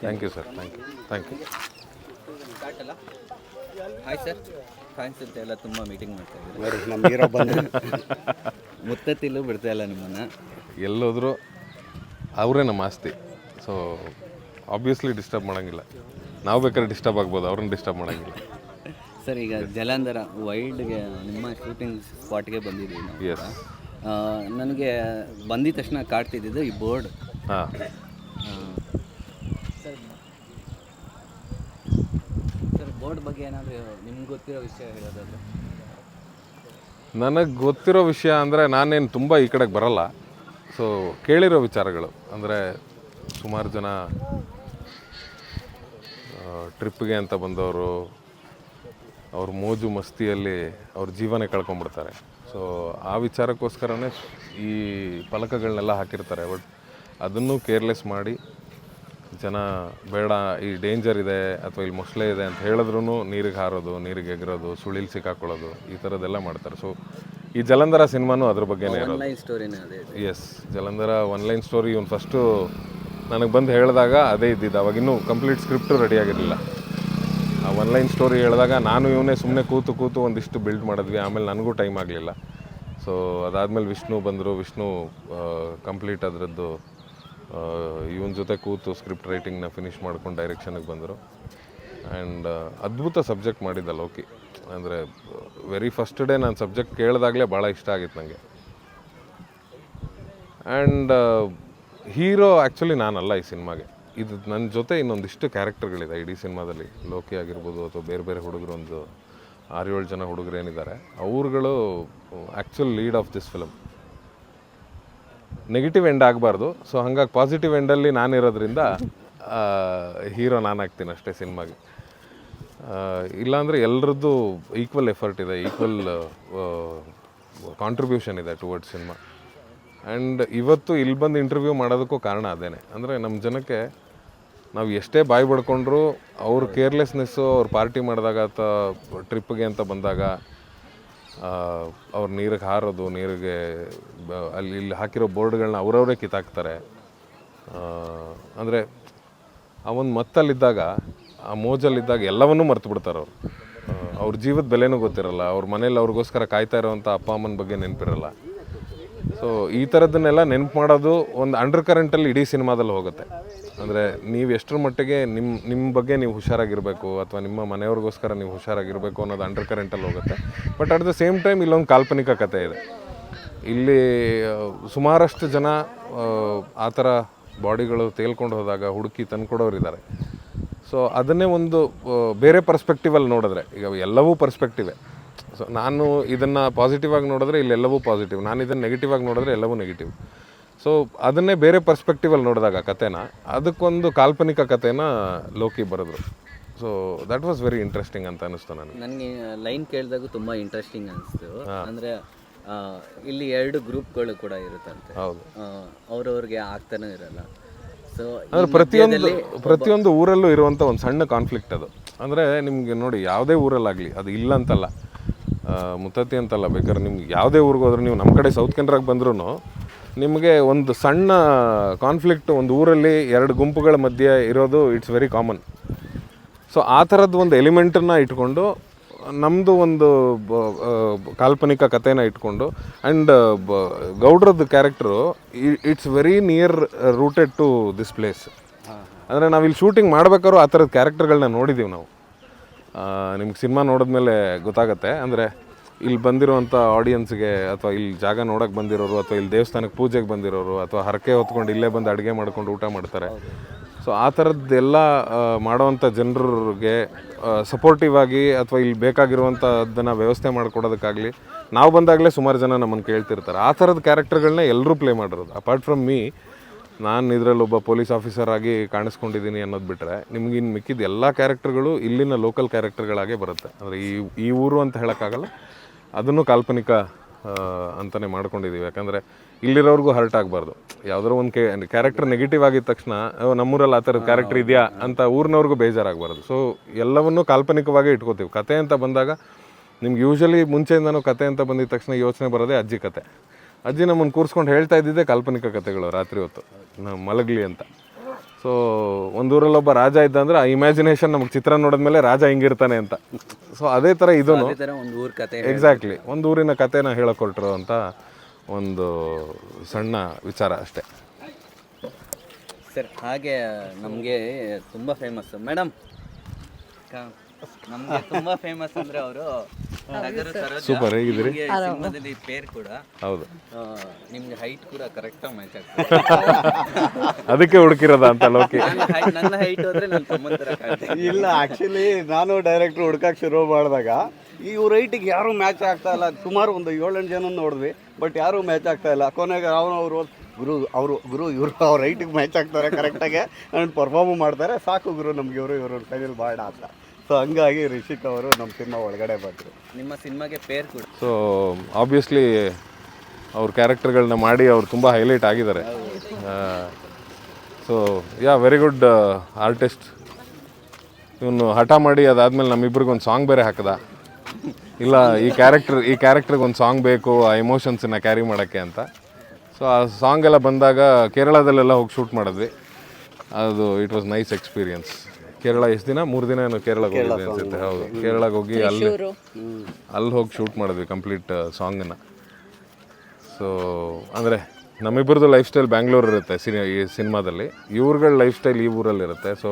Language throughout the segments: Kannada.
Thank you sir, thank you. Hi sir, fans ಅಂತ ಎಲ್ಲ ತುಂಬ ಮೀಟಿಂಗ್ ಮಾಡ್ತಾ ಇದ್ದಾರೆ. ನಮ್ಮ ಹೀರೋ ಬಂದು ಮುತ್ತತ್ತಿಲ್ಲೂ ಬಿಡ್ತಾ ಇಲ್ಲ ನಿಮ್ಮನ್ನು. ಎಲ್ಲೋದ್ರು ಅವರೇ ನಮ್ಮ ಆಸ್ತಿ. ಸೊ ಆಬ್ವಿಯಸ್ಲಿ ಡಿಸ್ಟರ್ಬ್ ಮಾಡೋಂಗಿಲ್ಲ. ನಾವು ಬೇಕಾದ್ರೆ ಡಿಸ್ಟರ್ಬ್ ಆಗ್ಬೋದು, ಅವ್ರನ್ನ ಡಿಸ್ಟರ್ಬ್ ಮಾಡೋಂಗಿಲ್ಲ. ಸರ್, ಈಗ ಜಲಂಧರ ವೈಲ್ಡ್ಗೆ ನಿಮ್ಮ ಶೂಟಿಂಗ್ ಸ್ಪಾಟ್ಗೆ ಬಂದಿದ್ದೀವಿ ನಾವು. ಎಸ್. ನನಗೆ ಬಂದಿದ ತಕ್ಷಣ ಕಾಡ್ತಿದ್ದಿದ್ದು ಈ ಬೋರ್ಡ್. ಹಾಂ, ಸರ್ ಬೋರ್ಡ್ ಬಗ್ಗೆ ಏನಾದರೂ ನಿಮ್ಗೆ ಗೊತ್ತಿರೋ ವಿಷಯ ಹೇಳೋದಾದ್ರೆ? ನನಗೆ ಗೊತ್ತಿರೋ ವಿಷಯ ಅಂದರೆ ನಾನೇನು ತುಂಬ ಈ ಕಡೆಗೆ ಬರಲ್ಲ. ಸೊ ಕೇಳಿರೋ ವಿಚಾರಗಳು ಅಂದರೆ ಸುಮಾರು ಜನ ಟ್ರಿಪ್ಪಿಗೆ ಅಂತ ಬಂದವರು ಅವ್ರ ಮೋಜು ಮಸ್ತಿಯಲ್ಲಿ ಅವ್ರ ಜೀವನ ಕಳ್ಕೊಂಡ್ಬಿಡ್ತಾರೆ. ಸೊ ಆ ವಿಚಾರಕ್ಕೋಸ್ಕರನೇ ಈ ಫಲಕಗಳನ್ನೆಲ್ಲ ಹಾಕಿರ್ತಾರೆ. ಬಟ್ ಅದನ್ನು ಕೇರ್ಲೆಸ್ ಮಾಡಿ ಜನ ಬೇಡ, ಈ ಡೇಂಜರ್ ಇದೆ ಅಥವಾ ಇಲ್ಲಿ ಮೊಸಳೆ ಇದೆ ಅಂತ ಹೇಳಿದ್ರೂ ನೀರಿಗೆ ಹಾರೋದು, ನೀರಿಗೆ ಎಗರೋದು, ಸುಳಿಲ್ ಸಿಕ್ಕಾಕೊಳ್ಳೋದು, ಈ ಥರದ್ದೆಲ್ಲ ಮಾಡ್ತಾರೆ. ಸೊ ಈ ಜಲಂಧರ ಸಿನಿಮಾನು ಅದ್ರ ಬಗ್ಗೆನೇ ಇರೋದು. ಆನ್ಲೈನ್ ಸ್ಟೋರಿನೇ ಅದೇ. Yes, Jalandhara one line story. ಇವನು ಫಸ್ಟು ನನಗೆ ಬಂದು ಹೇಳಿದಾಗ ಅದೇ ಇದ್ದಿದ್ದು. ಅವಾಗಿನ್ನೂ ಕಂಪ್ಲೀಟ್ ಸ್ಕ್ರಿಪ್ಟು ರೆಡಿಯಾಗಿರಲಿಲ್ಲ. ಆ ಒನ್ಲೈನ್ ಸ್ಟೋರಿ ಹೇಳಿದಾಗ ನಾನು ಇವನೇ ಸುಮ್ಮನೆ ಕೂತು ಒಂದಿಷ್ಟು ಬಿಲ್ಡ್ ಮಾಡಿದ್ವಿ. ಆಮೇಲೆ ನನಗೂ ಟೈಮ್ ಆಗಲಿಲ್ಲ. ಸೊ ಅದಾದಮೇಲೆ ವಿಷ್ಣು ಬಂದರು. ವಿಷ್ಣು ಕಂಪ್ಲೀಟ್ ಅದರದ್ದು ಇವನ ಜೊತೆ ಕೂತು ಸ್ಕ್ರಿಪ್ಟ್ ರೈಟಿಂಗ್ನ ಫಿನಿಷ್ ಮಾಡ್ಕೊಂಡು ಡೈರೆಕ್ಷನ್ಗೆ ಬಂದರು. ಆ್ಯಂಡ್ ಅದ್ಭುತ ಸಬ್ಜೆಕ್ಟ್ ಮಾಡಿದ್ದ ಲೋಕಿ. ಅಂದರೆ ವೆರಿ ಫಸ್ಟ್ ಡೇ ನಾನು ಸಬ್ಜೆಕ್ಟ್ ಕೇಳಿದಾಗಲೇ ಭಾಳ ಇಷ್ಟ ಆಗಿತ್ತು ನನಗೆ. ಆ್ಯಂಡ್ ಹೀರೋ ಆ್ಯಕ್ಚುಲಿ ನಾನಲ್ಲ ಈ ಸಿನಿಮಾಗೆ. ಇದು ನನ್ನ ಜೊತೆ ಇನ್ನೊಂದಿಷ್ಟು ಕ್ಯಾರೆಕ್ಟರ್ಗಳಿದೆ ಇಡೀ ಸಿನಿಮಾದಲ್ಲಿ. ಲೋಕಿ ಆಗಿರ್ಬೋದು ಅಥವಾ ಬೇರೆ ಬೇರೆ ಹುಡುಗರು, ಒಂದು 6-7 ಜನ ಹುಡುಗರು ಏನಿದ್ದಾರೆ, ಅವ್ರುಗಳು actual lead of this film. Negative end ಆಗಬಾರ್ದು. ಸೊ ಹಂಗಾಗಿ ಪಾಸಿಟಿವ್ ಎಂಡಲ್ಲಿ ನಾನಿರೋದ್ರಿಂದ ಹೀರೋ ನಾನಾಗ್ತೀನಿ ಅಷ್ಟೇ ಸಿನಿಮಾಗೆ. ಇಲ್ಲಾಂದರೆ ಎಲ್ಲರದ್ದು ಈಕ್ವಲ್ ಎಫರ್ಟ್ ಇದೆ, ಈಕ್ವಲ್ ಕಾಂಟ್ರಿಬ್ಯೂಷನ್ ಇದೆ ಟುವರ್ಡ್ಸ್ ಸಿನಿಮಾ. ಆ್ಯಂಡ್ ಇವತ್ತು ಇಲ್ಲಿ ಬಂದು ಇಂಟರ್ವ್ಯೂ ಮಾಡೋದಕ್ಕೂ ಕಾರಣ ಅದೇನೆ. ಅಂದರೆ ನಮ್ಮ ಜನಕ್ಕೆ ನಾವು ಎಷ್ಟೇ ಬಾಯಿ ಬಡ್ಕೊಂಡ್ರು ಅವ್ರ ಕೇರ್ಲೆಸ್ನೆಸ್ಸು, ಅವ್ರು ಪಾರ್ಟಿ ಮಾಡಿದಾಗ ಅಥವಾ ಟ್ರಿಪ್ಪಿಗೆ ಅಂತ ಬಂದಾಗ ಅವ್ರು ನೀರಿಗೆ ಹಾರೋದು, ನೀರಿಗೆ ಇಲ್ಲಿ ಹಾಕಿರೋ ಬೋರ್ಡ್ಗಳನ್ನ ಅವರವರೇ ಕಿತ್ತಾಕ್ತಾರೆ. ಅಂದರೆ ಆ ಒಂದು ಮತ್ತಲ್ಲಿದ್ದಾಗ, ಆ ಮೋಜಲ್ಲಿದ್ದಾಗ ಎಲ್ಲವನ್ನೂ ಮರ್ತು ಬಿಡ್ತಾರೆ ಅವರು. ಅವ್ರ ಜೀವದ ಬೆಲೆನೂ ಗೊತ್ತಿರಲ್ಲ. ಅವ್ರ ಮನೇಲಿ ಅವ್ರಿಗೋಸ್ಕರ ಕಾಯ್ತಾ ಇರೋವಂಥ ಅಪ್ಪ ಅಮ್ಮನ ಬಗ್ಗೆ ನೆನಪಿರಲ್ಲ. ಸೊ ಈ ಥರದ್ದನ್ನೆಲ್ಲ ನೆನಪು ಮಾಡೋದು ಒಂದು ಅಂಡರ್ ಕರೆಂಟಲ್ಲಿ ಇಡೀ ಸಿನಿಮಾದಲ್ಲಿ ಹೋಗುತ್ತೆ. ಅಂದರೆ ನೀವು ಎಷ್ಟರ ಮಟ್ಟಿಗೆ ನಿಮ್ಮ ಬಗ್ಗೆ ನೀವು ಹುಷಾರಾಗಿರಬೇಕು ಅಥವಾ ನಿಮ್ಮ ಮನೆಯವ್ರಿಗೋಸ್ಕರ ನೀವು ಹುಷಾರಾಗಿರಬೇಕು ಅನ್ನೋದು ಅಂಡರ್ ಕರೆಂಟಲ್ಲಿ ಹೋಗುತ್ತೆ. But at the same time ಇಲ್ಲೊಂದು ಕಾಲ್ಪನಿಕ ಕಥೆ ಇದೆ. ಇಲ್ಲಿ ಸುಮಾರಷ್ಟು ಜನ ಆ ಥರ ಬಾಡಿಗಳು ತೇಲ್ಕೊಂಡು ಹೋದಾಗ ಹುಡುಕಿ ತಂದುಕೊಡೋರಿದ್ದಾರೆ. ಸೊ ಅದನ್ನೇ ಒಂದು ಬೇರೆ ಪರ್ಸ್ಪೆಕ್ಟಿವಲ್ಲಿ ನೋಡಿದ್ರೆ, ಈಗ ಎಲ್ಲವೂ ಪರ್ಸ್ಪೆಕ್ಟಿವೆ. ಸೊ ನಾನು ಇದನ್ನು ಪಾಸಿಟಿವ್ ಆಗಿ ನೋಡಿದ್ರೆ ಇಲ್ಲೆಲ್ಲವೂ ಪಾಸಿಟಿವ್, ನಾನು ಇದನ್ನು ನೆಗೆಟಿವ್ ಆಗಿ ನೋಡಿದ್ರೆ ಎಲ್ಲವೂ ನೆಗೆಟಿವ್. ಸೊ ಅದನ್ನೇ ಬೇರೆ ಪರ್ಸ್ಪೆಕ್ಟಿವಲ್ಲಿ ನೋಡಿದಾಗ ಕಥೆನ, ಅದಕ್ಕೊಂದು ಕಾಲ್ಪನಿಕ ಕಥೆನ ಲೋಕಿ ಬರೆದ್ರು. So that was very interesting ಅಂತ ಅನ್ನಿಸ್ತು ನನಗೆ ಲೈನ್ ಕೇಳಿದಾಗ ತುಂಬ ಇಂಟ್ರೆಸ್ಟಿಂಗ್ ಅನಿಸ್ತು. ಅಂದರೆ ಇಲ್ಲಿ 2 ಗ್ರೂಪ್ಗಳು ಕೂಡ ಇರುತ್ತಂತೆ. ಹೌದು, ಅವ್ರವ್ರಿಗೆ ಆಗ್ತಾನೂ ಇರಲ್ಲ. ಸೊ ಅಂದರೆ ಪ್ರತಿಯೊಂದು ಊರಲ್ಲೂ ಇರುವಂಥ ಒಂದು ಸಣ್ಣ ಕಾನ್ಫ್ಲಿಕ್ಟ್ ಅದು. ಅಂದರೆ ನಿಮಗೆ ನೋಡಿ, ಯಾವುದೇ ಊರಲ್ಲಾಗಲಿ, ಅದು ಇಲ್ಲ ಅಂತಲ್ಲ, ಮುತ್ತತ್ತಿ ಅಂತಲ್ಲ, ಬೇಕಾದ್ರೆ ನಿಮ್ಗೆ ಯಾವುದೇ ಊರಿಗೆ ಹೋದ್ರೂ, ನೀವು ನಮ್ಮ ಕಡೆ ಸೌತ್ ಕೆನರಾಗೆ ಬಂದ್ರೂ ನಿಮಗೆ ಒಂದು ಸಣ್ಣ ಕಾನ್ಫ್ಲಿಕ್ಟ್ ಒಂದು ಊರಲ್ಲಿ 2 ಗುಂಪುಗಳ ಮಧ್ಯೆ ಇರೋದು ಇಟ್ಸ್ ವೆರಿ ಕಾಮನ್. ಸೊ ಆ ಥರದ್ದು ಒಂದು ಎಲಿಮೆಂಟನ್ನು ಇಟ್ಕೊಂಡು ನಮ್ಮದು ಒಂದು ಕಾಲ್ಪನಿಕ ಕಥೆನ ಇಟ್ಕೊಂಡು, ಆ್ಯಂಡ್ ಗೌಡ್ರದ್ದು character it's very near rooted to this place. ಅಂದರೆ ನಾವಿಲ್ಲಿ ಶೂಟಿಂಗ್ ಮಾಡ್ಬೇಕಾದ್ರೂ ಆ ಥರದ ಕ್ಯಾರೆಕ್ಟರ್ಗಳನ್ನ ನೋಡಿದ್ದೀವಿ ನಾವು. ನಿಮ್ಗೆ ಸಿನಿಮಾ ನೋಡಿದ್ಮೇಲೆ ಗೊತ್ತಾಗುತ್ತೆ. ಅಂದರೆ ಇಲ್ಲಿ ಬಂದಿರೋವಂಥ ಆಡಿಯನ್ಸ್ಗೆ, ಅಥವಾ ಇಲ್ಲಿ ಜಾಗ ನೋಡೋಕ್ಕೆ ಬಂದಿರೋರು, ಅಥವಾ ಇಲ್ಲಿ ದೇವಸ್ಥಾನಕ್ಕೆ ಪೂಜೆಗೆ ಬಂದಿರೋರು, ಅಥವಾ ಹರಕೆ ಹೊತ್ಕೊಂಡು ಇಲ್ಲೇ ಬಂದು ಅಡುಗೆ ಮಾಡ್ಕೊಂಡು ಊಟ ಮಾಡ್ತಾರೆ. ಸೊ ಆ ಥರದ್ದೆಲ್ಲ ಮಾಡೋವಂಥ ಜನರಿಗೆ ಸಪೋರ್ಟಿವ್ ಆಗಿ, ಅಥವಾ ಇಲ್ಲಿ ಬೇಕಾಗಿರುವಂಥದ್ದನ್ನು ವ್ಯವಸ್ಥೆ ಮಾಡಿಕೊಡೋದಕ್ಕಾಗಲಿ ನಾವು ಬಂದಾಗಲೇ ಸುಮಾರು ಜನ ನಮ್ಮನ್ನು ಕೇಳ್ತಿರ್ತಾರೆ. ಆ ಥರದ ಕ್ಯಾರೆಕ್ಟರ್ಗಳನ್ನ ಎಲ್ಲರೂ ಪ್ಲೇ ಮಾಡಿರೋದು. ಅಪಾರ್ಟ್ ಫ್ರಮ್ ಮೀ, ನಾನು ಇದರಲ್ಲಿ ಒಬ್ಬ ಪೊಲೀಸ್ ಆಫೀಸರ್ ಆಗಿ ಕಾಣಿಸ್ಕೊಂಡಿದ್ದೀನಿ ಅನ್ನೋದು ಬಿಟ್ಟರೆ, ನಿಮ್ಗೆ ಇನ್ನು ಮಿಕ್ಕಿದ ಎಲ್ಲ ಕ್ಯಾರೆಕ್ಟರ್ಗಳು ಇಲ್ಲಿನ ಲೋಕಲ್ ಕ್ಯಾರೆಕ್ಟರ್ಗಳಾಗೇ ಬರುತ್ತೆ. ಅಂದರೆ ಈ ಊರು ಅಂತ ಹೇಳೋಕ್ಕಾಗಲ್ಲ, ಅದನ್ನು ಕಾಲ್ಪನಿಕ ಅಂತಲೇ ಮಾಡ್ಕೊಂಡಿದ್ದೀವಿ. ಯಾಕಂದರೆ ಇಲ್ಲಿರೋರ್ಗೂ ಹರ್ಟ್ ಆಗಬಾರ್ದು. ಯಾವುದಾದ್ರು ಒಂದು ಕ್ಯಾರೆಕ್ಟರ್ ನೆಗೆಟಿವ್ ಆಗಿದ ತಕ್ಷಣ ನಮ್ಮೂರಲ್ಲಿ ಆ ಥರದ ಕ್ಯಾರೆಕ್ಟರ್ ಇದೆಯಾ ಅಂತ ಊರಿನವ್ರಿಗೂ ಬೇಜಾರಾಗಬಾರ್ದು. ಸೊ ಎಲ್ಲವನ್ನೂ ಕಾಲ್ಪನಿಕವಾಗೇ ಇಟ್ಕೋತೀವಿ. ಕತೆ ಅಂತ ಬಂದಾಗ ನಿಮ್ಗೆ ಯೂಶಲಿ ಮುಂಚೆಯಿಂದನೂ ಕತೆ ಅಂತ ಬಂದಿದ ತಕ್ಷಣ ಯೋಚನೆ ಬರೋದೇ ಅಜ್ಜಿ ಕತೆ. ಅಜ್ಜಿ ನಮ್ಮನ್ನು ಕೂರಿಸ್ಕೊಂಡು ಹೇಳ್ತಾ ಇದ್ದಿದ್ದೆ ಕಾಲ್ಪನಿಕ ಕತೆಗಳು ರಾತ್ರಿ ಹೊತ್ತು ನಾವು ಮಲಗಲಿ ಅಂತ. ಸೊ ಒಂದೂರಲ್ಲೊಬ್ಬ ರಾಜ ಇದ್ದ ಅಂದರೆ ಆ ಇಮ್ಯಾಜಿನೇಷನ್ ನಮಗೆ ಚಿತ್ರ ನೋಡಿದ್ಮೇಲೆ ರಾಜ ಹಿಂಗಿರ್ತಾನೆ ಅಂತ. ಸೊ ಅದೇ ಥರ ಇದೂ ಒಂದು ಊರ ಕತೆ. ಎಕ್ಸಾಕ್ಟ್ಲಿ ಒಂದು ಊರಿನ ಕತೆನ ಹೇಳಕೊಟ್ರು ಅಂತ ಒಂದು ಸಣ್ಣ ವಿಚಾರ ಅಷ್ಟೇ. ಸರ್ ಹಾಗೆ ನಮಗೆ ತುಂಬ ಫೇಮಸ್ ಮೇಡಮ್, ನಮಗೆ ತುಂಬ ಫೇಮಸ್ ಅಂದರೆ ಅವರು ಸೂಪರ್. ಹೇಗಿದ್ದೀರಿ? ಸಿನಿಮಾದಲ್ಲಿ ಪೇರ್ ಕೂಡ ಹೌದು, ನಿಮ್ಗೆ ಹೈಟ್ ಕೂಡ ಕರೆಕ್ಟಾಗಿ ಮ್ಯಾಚ್ ಆಗ್ತದೆ. ಅದಕ್ಕೆ ಹುಡುಕಿರೋದ ಅಂತ ಲೋಕಿ. ನನ್ನ ಹೈಟ್ ಹೋದ್ರೆ ನಾನು ತಮ್ಮಂತರ ಕಾಣ್ತೀನಿ. ಇಲ್ಲ, ಆ್ಯಕ್ಚುಲಿ ನಾನು ಡೈರೆಕ್ಟ್ರು ಹುಡ್ಕಕ್ಕೆ ಶುರು ಮಾಡಿದಾಗ ಇವ್ರ ರೈಟಿಗೆ ಯಾರೂ ಮ್ಯಾಚ್ ಆಗ್ತಾ ಇಲ್ಲ. ಸುಮಾರು ಒಂದು 7-8 ಜನ ನೋಡಿದ್ವಿ, ಬಟ್ ಯಾರೂ ಮ್ಯಾಚ್ ಆಗ್ತಾ ಇಲ್ಲ. ಕೊನೆಗೆ ಅವರು ಗುರು ಇವರು ಅವ್ರ ರೈಟಿಗೆ ಮ್ಯಾಚ್ ಆಗ್ತಾರೆ ಕರೆಕ್ಟಾಗಿ ಆ್ಯಂಡ್ ಪರ್ಫಾರ್ಮು ಮಾಡ್ತಾರೆ. ಸಾಕು ಗುರು ನಮ್ಗೆ ಇವರು ಫೈನಲ್ ಬೇಡ ಅಂತ. ಸೊ ಹಂಗಾಗಿ ರಿಷಿಕ್ ಅವರು ನಮ್ಮ ಸಿನಿಮಾ ಒಳಗಡೆ ಬಂದರು. ನಿಮ್ಮ ಸಿನಿಮಾಗೆ ಪೇರ್ ಕೂಡ. ಸೊ ಆಬ್ವಿಯಸ್ಲಿ ಅವ್ರ ಕ್ಯಾರೆಕ್ಟರ್ಗಳನ್ನ ಮಾಡಿ ಅವ್ರು ತುಂಬ ಹೈಲೈಟ್ ಆಗಿದ್ದಾರೆ. So very good artist. ಇವನು ಹಠ ಮಾಡಿ ಅದಾದಮೇಲೆ ನಮ್ಮಿಬ್ರಿಗೊಂದು ಸಾಂಗ್ ಬೇರೆ ಹಾಕದ. ಇಲ್ಲ, ಈ ಕ್ಯಾರೆಕ್ಟ್ರಿಗೆ ಒಂದು ಸಾಂಗ್ ಬೇಕು ಆ ಎಮೋಷನ್ಸನ್ನ ಕ್ಯಾರಿ ಮಾಡೋಕ್ಕೆ ಅಂತ. ಸೊ ಆ ಸಾಂಗ್ ಎಲ್ಲ ಬಂದಾಗ ಕೇರಳದಲ್ಲೆಲ್ಲ ಹೋಗಿ ಶೂಟ್ ಮಾಡಿದ್ವಿ. ಅದು it was nice experience. Kerala ಎಷ್ಟು ದಿನ 3 ದಿನ ಏನು ಕೇರಳಕ್ಕೆ ಹೋಗಿದ್ವಿ ಅನಿಸುತ್ತೆ. ಹೌದು, ಕೇರಳಕ್ಕೆ ಹೋಗಿ ಅಲ್ಲಿ ಹೋಗಿ ಶೂಟ್ ಮಾಡಿದ್ವಿ ಕಂಪ್ಲೀಟ್ ಸಾಂಗನ್ನು. ಸೊ ಅಂದರೆ ನಮ್ಮಿಬ್ಬರದ್ದು ಲೈಫ್ ಸ್ಟೈಲ್ ಬ್ಯಾಂಗ್ಳೂರ್ ಇರುತ್ತೆ ಈ ಸಿನಿಮಾದಲ್ಲಿ, ಇವ್ರುಗಳ ಲೈಫ್ ಸ್ಟೈಲ್ ಈ ಊರಲ್ಲಿರುತ್ತೆ. ಸೊ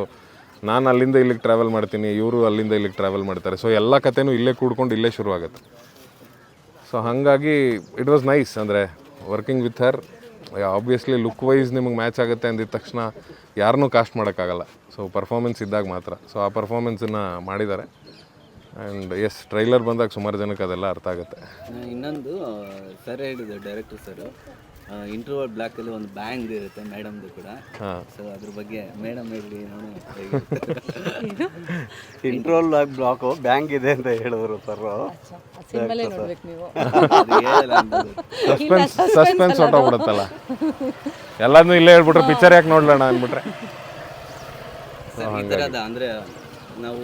ನಾನು ಅಲ್ಲಿಂದ ಇಲ್ಲಿಗೆ ಟ್ರಾವೆಲ್ ಮಾಡ್ತೀನಿ, ಇವರು ಅಲ್ಲಿಂದ ಇಲ್ಲಿಗೆ ಟ್ರಾವೆಲ್ ಮಾಡ್ತಾರೆ. ಸೊ ಎಲ್ಲ ಕಥೆನೂ ಇಲ್ಲೇ ಕೂಡ್ಕೊಂಡು ಇಲ್ಲೇ ಶುರುವಾಗುತ್ತೆ. ಸೊ ಹಾಗಾಗಿ ಇಟ್ ವಾಸ್ ನೈಸ್. ಅಂದರೆ working with her, obviously look wise ನಿಮಗೆ ಮ್ಯಾಚ್ ಆಗುತ್ತೆ ಅಂದಿದ ತಕ್ಷಣ ಯಾರನ್ನೂ ಕಾಸ್ಟ್ ಮಾಡೋಕ್ಕಾಗಲ್ಲ. ಸೊ ಪರ್ಫಾರ್ಮೆನ್ಸ್ ಇದ್ದಾಗ ಮಾತ್ರ. ಸೊ ಆ ಪರ್ಫಾರ್ಮೆನ್ಸನ್ನು ಮಾಡಿದ್ದಾರೆ. ಆ್ಯಂಡ್ ಎಸ್, ಟ್ರೈಲರ್ ಬಂದಾಗ ಸುಮಾರು ಜನಕ್ಕೆ ಅದೆಲ್ಲ ಅರ್ಥ ಆಗುತ್ತೆ. ಇನ್ನೊಂದು ಸರ್ ಹೇಳಿದ್ರು ಡೈರೆಕ್ಟರ್ ಸರ್, ಇಂಟ್ರೋವರ್ಟ್ ಬ್ಲಾಕಲ್ಲಿ ಒಂದು ಬ್ಯಾಂಗ್ ಇರುತ್ತೆ ಮೇಡಮ್ದು ಕೂಡ. ಸೊ ಅದ್ರ ಬಗ್ಗೆ ಮೇಡಮ್ ಹೇಳಿ. ಇಂಟ್ರೋಲ್ ಬ್ಲಾಕು ಬ್ಯಾಂಕ್ ಇದೆ ಅಂತ ಹೇಳಿದ್ರು ಸರ್. ಸಸ್ಪೆನ್ಸ್ ಹೊಟ್ಟೋಗ್ಬಿಡುತ್ತಲ್ಲ. ಎಲ್ಲಾನು ಇಲ್ಲೇ ಹೇಳ್ಬಿಟ್ರೆ ಪಿಕ್ಚರ್ ಯಾಕೆ ನೋಡ್ಲಣ ಅಂದ್ಬಿಟ್ರೆ. ಈ ಥರದ ಅಂದರೆ ನಾವು